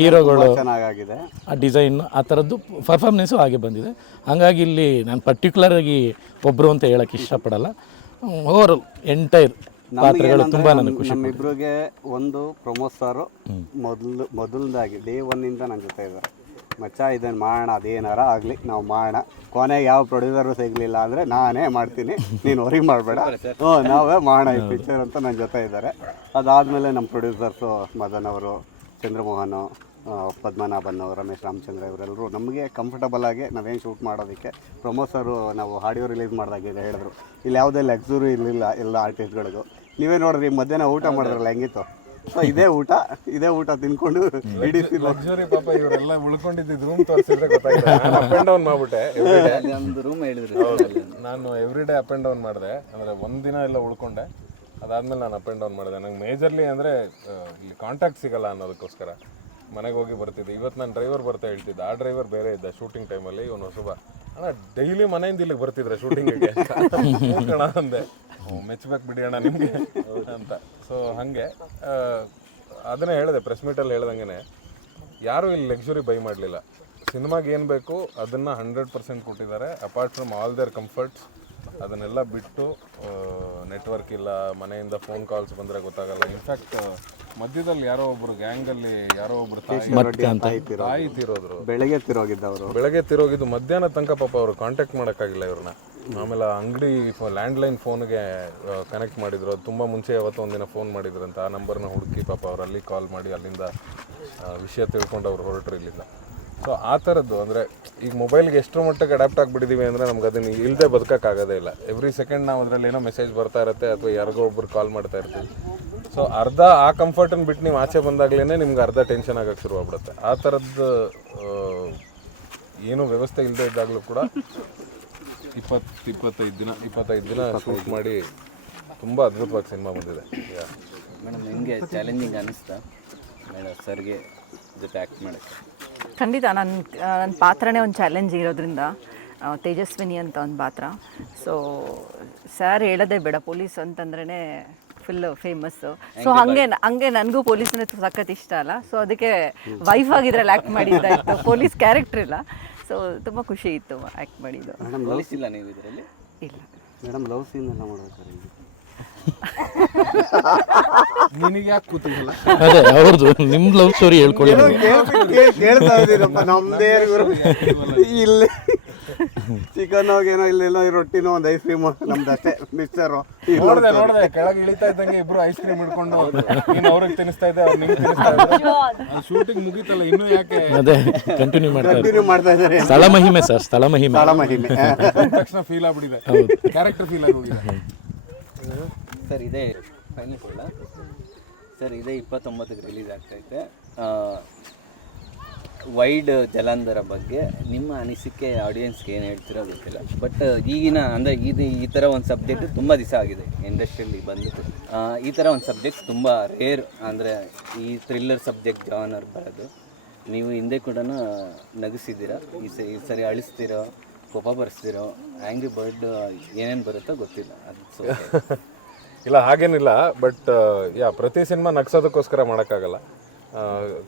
ಹೀರೋಗಳು ಚೆನ್ನಾಗಿದೆ, ಆ ಡಿಸೈನ್ ಆ ಥರದ್ದು ಪರ್ಫಾರ್ಮೆನ್ಸು ಹಾಗೆ ಬಂದಿದೆ. ಹಾಗಾಗಿ ಇಲ್ಲಿ ನಾನು ಪರ್ಟಿಕ್ಯುಲರಾಗಿ ಒಬ್ಬರು ಅಂತ ಹೇಳೋಕ್ಕೆ ಇಷ್ಟಪಡಲ್ಲ. ಓವರ್ ಎಂಟೈರ್ ಪಾತ್ರಗಳು ತುಂಬ ನನಗೆ ಖುಷಿ. ನಮ್ಮಿಬ್ರಿಗೆ ಒಂದು ಪ್ರಮೋದ್ ಸಾರು ಮೊದಲದಾಗಿ ಡೇ ಒನ್ನಿಂದ ನನ್ನ ಜೊತೆ ಇದ್ದಾರೆ. ಮಚ್ಚ ಇದನ್ನು ಮಾಡೋಣ, ಅದೇನಾರ ಆಗಲಿ ನಾವು ಮಾಡೋಣ, ಕೊನೆಗೆ ಯಾವ ಪ್ರೊಡ್ಯೂಸರು ಸಿಗಲಿಲ್ಲ ಅಂದರೆ ನಾನೇ ಮಾಡ್ತೀನಿ, ನೀನು ವರಿ ಮಾಡಬೇಡ, ನಾವೇ ಮಾಡೋಣ ಈ ಪಿಕ್ಚರ್ ಅಂತ ನನ್ನ ಜೊತೆ ಇದ್ದಾರೆ. ಅದಾದಮೇಲೆ ನಮ್ಮ ಪ್ರೊಡ್ಯೂಸರ್ಸು ಮದನ್ ಅವರು, ಚಂದ್ರಮೋಹನ್, ಪದ್ಮನಾಭನ್, ರಮೇಶ್ ರಾಮಚಂದ್ರ ಇವರೆಲ್ಲರೂ ನಮಗೆ ಕಂಫರ್ಟಬಲ್ ಆಗಿ ನಾವೇನು ಶೂಟ್ ಮಾಡೋದಕ್ಕೆ. ಪ್ರಮೋದ್ ಸರು ನಾವು ಆಡಿಯೋ ರಿಲೀಸ್ ಮಾಡಿದಾಗ ಹೇಳಿದ್ರು, ಇಲ್ಲಿ ಯಾವುದೇ ಲಕ್ಸುರಿ ಇರಲಿಲ್ಲ ಎಲ್ಲ ಆರ್ಟಿಸ್ಟ್ಗಳಿಗೂ. ನೀವೇ ನೋಡ್ರಿ ಮಧ್ಯಾಹ್ನ ಊಟ ಮಾಡಿದ್ರಲ್ಲ ಹೆಂಗಿತ್ತು. ಸೊ ಇದೇ ಊಟ ತಿನ್ಕೊಂಡು ಇಡೀ ಲಕ್ಸುರಿ ಪಾಪ ಇವರೆಲ್ಲ ಉಳ್ಕೊಂಡಿದ್ದು ರೂಮ್ ತೋರಿಸಿದ್ರೆ ಗೊತ್ತಾಗಿದೆ. ಅಪ್ ಆ್ಯಂಡ್ ಡೌನ್ ಮಾಡಿಬಿಟ್ಟೆ, ಒಂದು ರೂಮ್ ಹೇಳಿದ್ರು. ನಾನು every day up and down ಮಾಡಿದೆ, ಅಂದರೆ ಒಂದಿನ ಎಲ್ಲ ಉಳ್ಕೊಂಡೆ. ಅದಾದಮೇಲೆ ನಾನು ಅಪ್ ಆ್ಯಂಡ್ ಡೌನ್ ಮಾಡಿದೆ. ನಂಗೆ ಮೇಜರ್ಲಿ ಅಂದರೆ ಇಲ್ಲಿ ಕಾಂಟ್ಯಾಕ್ಟ್ ಸಿಗಲ್ಲ ಅನ್ನೋದಕ್ಕೋಸ್ಕರ ಮನೆಗೆ ಹೋಗಿ ಬರ್ತಿದ್ದೆ. ಇವತ್ತು ನಾನು ಡ್ರೈವರ್ ಬರ್ತಾ ಹೇಳ್ತಿದ್ದೆ, ಆ ಡ್ರೈವರ್ ಬೇರೆ ಇದ್ದ ಶೂಟಿಂಗ್ ಟೈಮಲ್ಲಿ. ಇವನು ಹೊಸಬ, ಅಣ್ಣ ಡೈಲಿ ಮನೆಯಿಂದ ಇಲ್ಲಿಗೆ ಬರ್ತಿದ್ರೆ ಶೂಟಿಂಗಿಗೆ ಕಣ ಅಂದೆ. ಮೆಚ್ಚಬೇಕು ಬಿಡಿ ಅಣ್ಣ ನಿಮಗೆ ಅಂತ. ಸೊ ಹಾಗೆ ಅದನ್ನೇ ಹೇಳಿದೆ ಪ್ರೆಸ್ ಮೀಟಲ್ಲಿ ಹೇಳ್ದಂಗೆ, ಯಾರೂ ಇಲ್ಲಿ ಲಕ್ಸುರಿ ಬೈ ಮಾಡಲಿಲ್ಲ. ಸಿನಿಮಾಗೆ ಏನು ಬೇಕು ಅದನ್ನು 100% ಕೊಟ್ಟಿದ್ದಾರೆ. Apart from all their comforts, ಅದನ್ನೆಲ್ಲ ಬಿಟ್ಟು ನೆಟ್ವರ್ಕ್ ಇಲ್ಲ, ಮನೆಯಿಂದ ಫೋನ್ ಕಾಲ್ಸ್ ಬಂದರೆ ಗೊತ್ತಾಗಲ್ಲ. ಇನ್ಫ್ಯಾಕ್ಟ್ ಮಧ್ಯದಲ್ಲಿ ಯಾರೋ ಒಬ್ಬರು ಗ್ಯಾಂಗಲ್ಲಿ ಯಾರೋ ಒಬ್ರು ತಾಯಿ ತೀರೋದ್ರು, ಬೆಳಗ್ಗೆ ತಿರೋಗಿದ್ದು ಮಧ್ಯಾಹ್ನ ತನಕ ಪಾಪ ಅವರು ಕಾಂಟ್ಯಾಕ್ಟ್ ಮಾಡೋಕ್ಕಾಗಿಲ್ಲ ಇವ್ರನ್ನ. ಆಮೇಲೆ ಅಂಗಡಿ ಲ್ಯಾಂಡ್ಲೈನ್ ಫೋನ್ಗೆ ಕನೆಕ್ಟ್ ಮಾಡಿದ್ರು. ಅದು ತುಂಬ ಮುಂಚೆ ಯಾವತ್ತೋ ಒಂದಿನ ಫೋನ್ ಮಾಡಿದ್ರಂತ. ಆ ನಂಬರ್ನ ಹುಡುಕಿ ಪಾಪ ಅವ್ರು ಅಲ್ಲಿ ಕಾಲ್ ಮಾಡಿ ಅಲ್ಲಿಂದ ವಿಷಯ ತಿಳ್ಕೊಂಡು ಅವ್ರು ಹೊರಟ್ರು ಇಲ್ಲಿಂದ. ಸೊ ಆ ಥರದ್ದು ಅಂದರೆ ಈಗ ಮೊಬೈಲ್ಗೆ ಎಷ್ಟರ ಮಟ್ಟಿಗೆ ಅಡ್ಯಾಪ್ಟ್ ಆಗಿಬಿಟ್ಟಿದ್ದೀವಿ ಅಂದರೆ ನಮ್ಗೆ ಅದನ್ನು ಇಲ್ಲದೆ ಬದುಕೋಕ್ಕಾಗೋದೇ ಇಲ್ಲ. ಎವ್ರಿ ಸೆಕೆಂಡ್ ನಾವು ಅದರಲ್ಲಿ ಏನೋ ಮೆಸೇಜ್ ಬರ್ತಾ ಇರುತ್ತೆ ಅಥವಾ ಯಾರಿಗೋ ಒಬ್ರು ಕಾಲ್ ಮಾಡ್ತಾ ಇರ್ತೀವಿ. ಸೊ ಅರ್ಧ ಆ ಕಂಫರ್ಟನ್ನು ಬಿಟ್ಟು ನೀವು ಆಚೆ ಬಂದಾಗಲೇ ನಿಮ್ಗೆ ಅರ್ಧ ಟೆನ್ಷನ್ ಆಗೋಕ್ಕೆ ಶುರುವಾಗ್ಬಿಡುತ್ತೆ. ಆ ಥರದ್ದು ಏನೂ ವ್ಯವಸ್ಥೆ ಇಲ್ಲದೆ ಇದ್ದಾಗಲೂ ಕೂಡ 25 ದಿನ ಶೂಟ್ ಮಾಡಿ ತುಂಬ ಅದ್ಭುತವಾಗಿ ಸಿನಿಮಾ ಬಂದಿದೆ. ಮೇಡಮ್ ಹೆಂಗೆ ಚಾಲೆಂಜಿಂಗ್ ಅನ್ನಿಸ್ತಾ ಮೇಡಮ್ ಸರ್ಗೆ ಜೊತೆ ಆ್ಯಕ್ಟ್ ಮಾಡೋಕ್ಕೆ? ಖಂಡಿತ ನನ್ನ ಪಾತ್ರನೇ ಒಂದು ಚಾಲೆಂಜ್ ಇರೋದ್ರಿಂದ, ತೇಜಸ್ವಿನಿ ಅಂತ ಒಂದು ಪಾತ್ರ. ಸೊ ಸರ್ ಹೇಳೋದೇ ಬೇಡ, ಪೊಲೀಸ್ ಅಂತಂದ್ರೇ ಫುಲ್ ಫೇಮಸ್ಸು. ಸೊ ಹಂಗೆ ನನಗೂ ಪೊಲೀಸ್ ಅಂದರೆ ಸಖತ್ ಇಷ್ಟ ಅಲ್ಲ. ಸೊ ಅದಕ್ಕೆ ವೈಫ್ ಆಗಿದ್ರಲ್ಲಿ ಆ್ಯಕ್ಟ್ ಮಾಡಿದ್ದಾಯಿತು, ಪೊಲೀಸ್ ಕ್ಯಾರೆಕ್ಟರ್ ಇಲ್ಲ. ಸೊ ತುಂಬ ಖುಷಿ ಇತ್ತು ಆ್ಯಕ್ಟ್ ಮಾಡಿದ್ದು. ಪೊಲೀಸ್ ಇಲ್ಲ ನೀವು ಇದರಲ್ಲಿ? ಇಲ್ಲ ಮೇಡಮ್, ಲವ್ ಸೀನ್ ಎಲ್ಲ ಮಾಡ್ಬೇಕಾರೆ ನಿನಗೆ ಯಾಕೆ ಕೂತಿಲ್ಲ? ಅದೇ ಅವ್ರದ್ದು ನಿಮ್ಮ ಲವ್ ಸ್ಟೋರಿ ಹೇಳ್ಕೊಳ್ಳಿ. ಕೇಳ್ತಾ ಇದ್ದೀರಪ್ಪ, ನಮ್ಮದೇ ಇಲ್ಲಿ ಚಿಕನ್ ಏನೋ ಇಲ್ಲೆಲ್ಲ ರೊಟ್ಟಿನೋ ಒಂದು ಐಸ್ ಕ್ರೀಮು ನಮ್ದು ಅಷ್ಟೇ, ಮಿಕ್ಸರು. ನೋಡಿದೆ ಕೆಳಗೆ ಇಳಿತಾ ಇದ್ದಂಗೆ ಇಬ್ರು ಐಸ್ ಕ್ರೀಮ್ ಹಿಡ್ಕೊಂಡು ನೀನು ಅವ್ರಿಗೆ ತಿನ್ನಿಸ್ತಾ ಇದ್ದೆ, ಅವ್ರು ನಿಮ್ಗೆ ತಿನ್ನಿಸ್ತಾ ಇದ್ದೆ. ಶೂಟಿಂಗ್ ಮುಗೀತಲ್ಲ, ಇನ್ನೂ ಯಾಕೆ ಅದೇ ಕಂಟಿನ್ಯೂ ಮಾಡ್ತಾ ಇದ್ದಾರೆ. ಸ್ಥಳ ಮಹಿಮೆ ಸರ್, ಸ್ಥಳ ಮಹಿಮೆ ತಕ್ಷಣ ಫೀಲ್ ಆಗ್ಬಿಟ್ಟಿದೆ, ಕ್ಯಾರೆಕ್ಟರ್ ಫೀಲ್ ಆಗೋಗಿದೆ. ಸರ್ ಇದೇ ಫೈನಲ್ ಕೂಡ ಸರ್ ಇದೇ 29ಕ್ಕೆ ರಿಲೀಸ್ ಆಗ್ತೈತೆ. ವೈಡ್ ಜಲಾಂಧರ ಬಗ್ಗೆ ನಿಮ್ಮ ಅನಿಸಿಕೆ ಆಡಿಯನ್ಸ್ಗೆ ಏನು ಹೇಳ್ತಿರೋ ಗೊತ್ತಿಲ್ಲ. ಬಟ್ ಈಗಿನ ಅಂದರೆ ಈ ಥರ ಒಂದು ಸಬ್ಜೆಕ್ಟ್ ತುಂಬ ದಿವಸ ಆಗಿದೆ ಇಂಡಸ್ಟ್ರಿಯಲ್ಲಿ ಬಂದು. ಈ ಥರ ಒಂದು ಸಬ್ಜೆಕ್ಟ್ ತುಂಬ ರೇರ್, ಅಂದರೆ ಈ ಥ್ರಿಲ್ಲರ್ ಸಬ್ಜೆಕ್ಟ್ ಜಾನರ್ ಬರೋದು. ನೀವು ಹಿಂದೆ ಕೂಡ ನಗಿಸಿದ್ದೀರ, ಈ ಸರಿ ಅಳಿಸ್ತಿರೋ, ಕೋಪ ಬರ್ಸ್ತಿರೋ, ಆ್ಯಂಗ್ರಿ ಬರ್ಡ್ ಏನೇನು ಬರುತ್ತೋ ಗೊತ್ತಿಲ್ಲ ಅದು. ಇಲ್ಲ ಹಾಗೇನಿಲ್ಲ, ಬಟ್ ಪ್ರತಿ ಸಿನಿಮಾ ನಗ್ಸೋದಕ್ಕೋಸ್ಕರ ಮಾಡೋಕ್ಕಾಗಲ್ಲ.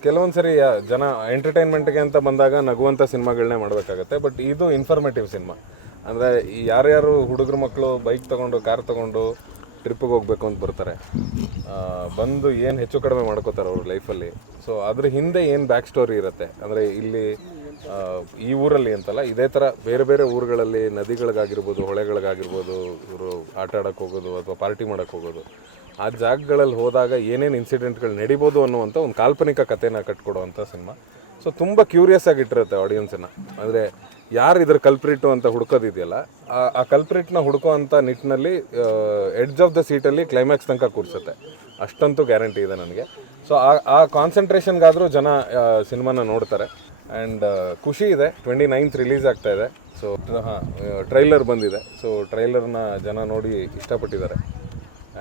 ಕೆಲವೊಂದು ಸರಿ ಜನ ಎಂಟರ್ಟೈನ್ಮೆಂಟ್ಗೆ ಅಂತ ಬಂದಾಗ ನಗುವಂಥ ಸಿನಿಮಾಗಳನ್ನೇ ಮಾಡಬೇಕಾಗತ್ತೆ. ಬಟ್ ಇದು ಇನ್ಫಾರ್ಮೇಟಿವ್ ಸಿನಿಮಾ. ಅಂದರೆ ಯಾರ್ಯಾರು ಹುಡುಗರು ಮಕ್ಕಳು ಬೈಕ್ ತೊಗೊಂಡು ಕಾರ್ ತೊಗೊಂಡು ಟ್ರಿಪ್ಪಿಗೆ ಹೋಗ್ಬೇಕು ಅಂತ ಬರ್ತಾರೆ, ಬಂದು ಏನು ಹೆಚ್ಚು ಕಡಿಮೆ ಮಾಡ್ಕೋತಾರೆ ಅವ್ರ ಲೈಫಲ್ಲಿ. ಸೊ ಅದ್ರ ಹಿಂದೆ ಏನು ಬ್ಯಾಕ್ ಸ್ಟೋರಿ ಇರುತ್ತೆ ಅಂದರೆ ಇಲ್ಲಿ ಈ ಊರಲ್ಲಿ ಅಂತಲ್ಲ, ಇದೇ ಥರ ಬೇರೆ ಬೇರೆ ಊರುಗಳಲ್ಲಿ ನದಿಗಳಿಗಾಗಿರ್ಬೋದು, ಹೊಳೆಗಳಿಗಾಗಿರ್ಬೋದು, ಇವರು ಆಟ ಆಡೋಕ್ಕೆ ಹೋಗೋದು ಅಥವಾ ಪಾರ್ಟಿ ಮಾಡೋಕ್ಕೆ ಹೋಗೋದು, ಆ ಜಾಗಗಳಲ್ಲಿ ಹೋದಾಗ ಏನೇನು ಇನ್ಸಿಡೆಂಟ್ಗಳು ನಡಿಬೋದು ಅನ್ನುವಂಥ ಒಂದು ಕಾಲ್ಪನಿಕ ಕಥೆನ ಕಟ್ಕೊಡುವಂಥ ಸಿನಿಮಾ. ಸೊ ತುಂಬ ಕ್ಯೂರಿಯಸ್ ಆಗಿಟ್ಟಿರುತ್ತೆ ಆಡಿಯನ್ಸನ್ನು. ಅಂದರೆ ಯಾರು ಇದ್ರ ಕಲ್ಪ್ರಿಟು ಅಂತ ಹುಡ್ಕೋದಿದೆಯಲ್ಲ, ಆ ಕಲ್ಪ್ರಿಟ್ನ ಹುಡ್ಕೋ ಅಂಥ ನಿಟ್ಟಿನಲ್ಲಿ ಎಡ್ಜ್ ಆಫ್ ದ ಸೀಟಲ್ಲಿ ಕ್ಲೈಮ್ಯಾಕ್ಸ್ ತನಕ ಕೂರಿಸುತ್ತೆ, ಅಷ್ಟಂತೂ ಗ್ಯಾರಂಟಿ ಇದೆ ನನಗೆ. ಸೊ ಆ ಕಾನ್ಸಂಟ್ರೇಷನ್ಗಾದರೂ ಜನ ಸಿನಿಮಾನ ನೋಡ್ತಾರೆ. ಆ್ಯಂಡ್ ಖುಷಿ ಇದೆ. 29th ರಿಲೀಸ್ ಆಗ್ತಾ ಇದೆ. ಸೊ ಟ್ರೈಲರ್ ಬಂದಿದೆ. ಸೊ ಟ್ರೈಲರ್ನ ಜನ ನೋಡಿ ಇಷ್ಟಪಟ್ಟಿದ್ದಾರೆ.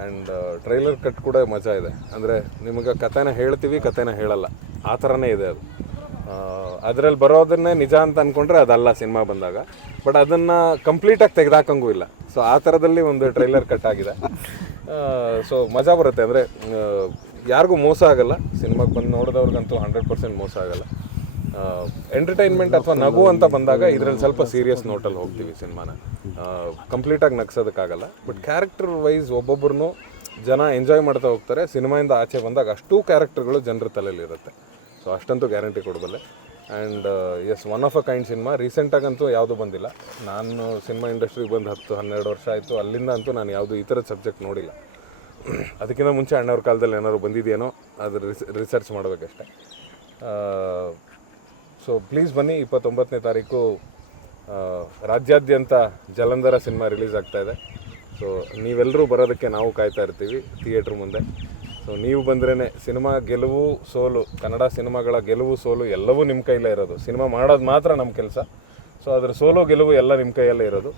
ಆ್ಯಂಡ್ ಟ್ರೈಲರ್ ಕಟ್ ಕೂಡ ಮಜಾ ಇದೆ. ಅಂದರೆ ನಿಮಗೆ ಕಥೆನ ಹೇಳ್ತೀವಿ, ಕಥೆನ ಹೇಳಲ್ಲ, ಆ ಥರನೇ ಇದೆ ಅದು. ಅದರಲ್ಲಿ ಬರೋದನ್ನೇ ನಿಜ ಅಂತ ಅಂದ್ಕೊಂಡ್ರೆ ಅದಲ್ಲ ಸಿನಿಮಾ ಬಂದಾಗ. ಬಟ್ ಅದನ್ನು ಕಂಪ್ಲೀಟಾಗಿ ತೆಗೆದಾಕಂಗೂ ಇಲ್ಲ. ಸೊ ಆ ಥರದಲ್ಲಿ ಒಂದು ಟ್ರೈಲರ್ ಕಟ್ ಆಗಿದೆ. ಸೊ ಮಜಾ ಬರುತ್ತೆ. ಅಂದರೆ ಯಾರಿಗೂ ಮೋಸ ಆಗಲ್ಲ, ಸಿನಿಮಾಗೆ ಬಂದು ನೋಡಿದವ್ರಿಗಂತೂ 100% ಮೋಸ ಆಗಲ್ಲ. ಎಂಟರ್ಟೈನ್ಮೆಂಟ್ ಅಥವಾ ನಗು ಅಂತ ಬಂದಾಗ ಇದರಲ್ಲಿ ಸ್ವಲ್ಪ ಸೀರಿಯಸ್ ನೋಟಲ್ಲಿ ಹೋಗ್ತೀವಿ ಸಿನಿಮಾನ. ಕಂಪ್ಲೀಟಾಗಿ ನಗ್ಸೋದಕ್ಕಾಗಲ್ಲ. ಬಟ್ ಕ್ಯಾರೆಕ್ಟರ್ ವೈಸ್ ಒಬ್ಬೊಬ್ಬರನ್ನು ಜನ ಎಂಜಾಯ್ ಮಾಡ್ತಾ ಹೋಗ್ತಾರೆ. ಸಿನಿಮಾಯಿಂದ ಆಚೆ ಬಂದಾಗ ಅಷ್ಟೂ ಕ್ಯಾರೆಕ್ಟರ್ಗಳು ಜನರ ತಲೆಯಲ್ಲಿ ಇರುತ್ತೆ. ಸೊ ಅಷ್ಟಂತೂ ಗ್ಯಾರಂಟಿ ಕೊಡಬಲ್ಲೆ. And yes, one of a kind cinema. ರೀಸೆಂಟಾಗಂತೂ ಯಾವುದೂ ಬಂದಿಲ್ಲ. ನಾನು ಸಿನಿಮಾ ಇಂಡಸ್ಟ್ರಿಗೆ ಬಂದು 10-12 ವರ್ಷ ಆಯಿತು. ಅಲ್ಲಿಂದ ಅಂತೂ ನಾನು ಯಾವುದೂ ಈ ಥರದ ಸಬ್ಜೆಕ್ಟ್ ನೋಡಿಲ್ಲ. ಅದಕ್ಕಿಂತ ಮುಂಚೆ ಅಣ್ಣವ್ರ ಕಾಲದಲ್ಲಿ ಏನಾದ್ರು ಬಂದಿದೆಯೇನೋ ಅದ್ರ ರಿಸರ್ಚ್ ಮಾಡಬೇಕಷ್ಟೆ. ಸೊ ಪ್ಲೀಸ್ ಬನ್ನಿ. 29ನೇ ತಾರೀಕು ರಾಜ್ಯಾದ್ಯಂತ ಜಲಂಧರ ಸಿನಿಮಾ ರಿಲೀಸ್ ಆಗ್ತಾಯಿದೆ. ಸೊ ನೀವೆಲ್ಲರೂ ಬರೋದಕ್ಕೆ ನಾವು ಕಾಯ್ತಾ ಇರ್ತೀವಿ ಥಿಯೇಟ್ರ್ ಮುಂದೆ. ಸೊ ನೀವು ಬಂದ್ರೇ ಸಿನಿಮಾ ಗೆಲುವು ಸೋಲು, ಕನ್ನಡ ಸಿನಿಮಾಗಳ ಗೆಲುವು ಸೋಲು ಎಲ್ಲವೂ ನಿಮ್ಮ ಕೈಲೇ ಇರೋದು. ಸಿನಿಮಾ ಮಾಡೋದು ಮಾತ್ರ ನಮ್ಮ ಕೆಲಸ. ಸೊ ಅದರ ಸೋಲು ಗೆಲುವು ಎಲ್ಲ ನಿಮ್ಮ ಕೈಯಲ್ಲೇ ಇರೋದು.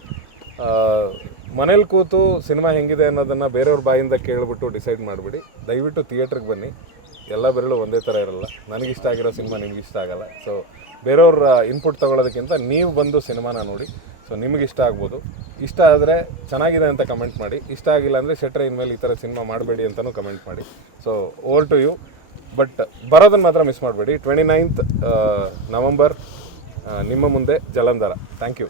ಮನೇಲಿ ಕೂತು ಸಿನಿಮಾ ಹೆಂಗಿದೆ ಅನ್ನೋದನ್ನು ಬೇರೆಯವ್ರ ಬಾಯಿಂದ ಕೇಳಿಬಿಟ್ಟು ಡಿಸೈಡ್ ಮಾಡಿಬಿಡಿ. ದಯವಿಟ್ಟು ಥಿಯೇಟ್ರಿಗೆ ಬನ್ನಿ. ಎಲ್ಲ ಬೆರಳು ಒಂದೇ ಥರ ಇರಲ್ಲ. ನನಗಿಷ್ಟ ಆಗಿರೋ ಸಿನಿಮಾ ನಿಮಗಿಷ್ಟ ಆಗಲ್ಲ. ಸೊ ಬೇರೆಯವ್ರ ಇನ್ಪುಟ್ ತೊಗೊಳೋದಕ್ಕಿಂತ ನೀವು ಬಂದು ಸಿನಿಮಾನ ನೋಡಿ. ಸೊ ನಿಮಗೆ ಇಷ್ಟ ಆಗ್ಬೋದು. ಇಷ್ಟ ಆದರೆ ಚೆನ್ನಾಗಿದೆ ಅಂತ ಕಮೆಂಟ್ ಮಾಡಿ. ಇಷ್ಟ ಆಗಿಲ್ಲ ಅಂದರೆ ಶೆಟ್ರೆ ಇನ್ಮೇಲೆ ಈ ಥರ ಸಿನಿಮಾ ಮಾಡಬೇಡಿ ಅಂತಲೂ ಕಮೆಂಟ್ ಮಾಡಿ. So over to you. But ಬರೋದನ್ನು ಮಾತ್ರ ಮಿಸ್ ಮಾಡಬೇಡಿ. 29th ನವಂಬರ್ ನಿಮ್ಮ ಮುಂದೆ ಜಲಂಧರ. Thank you.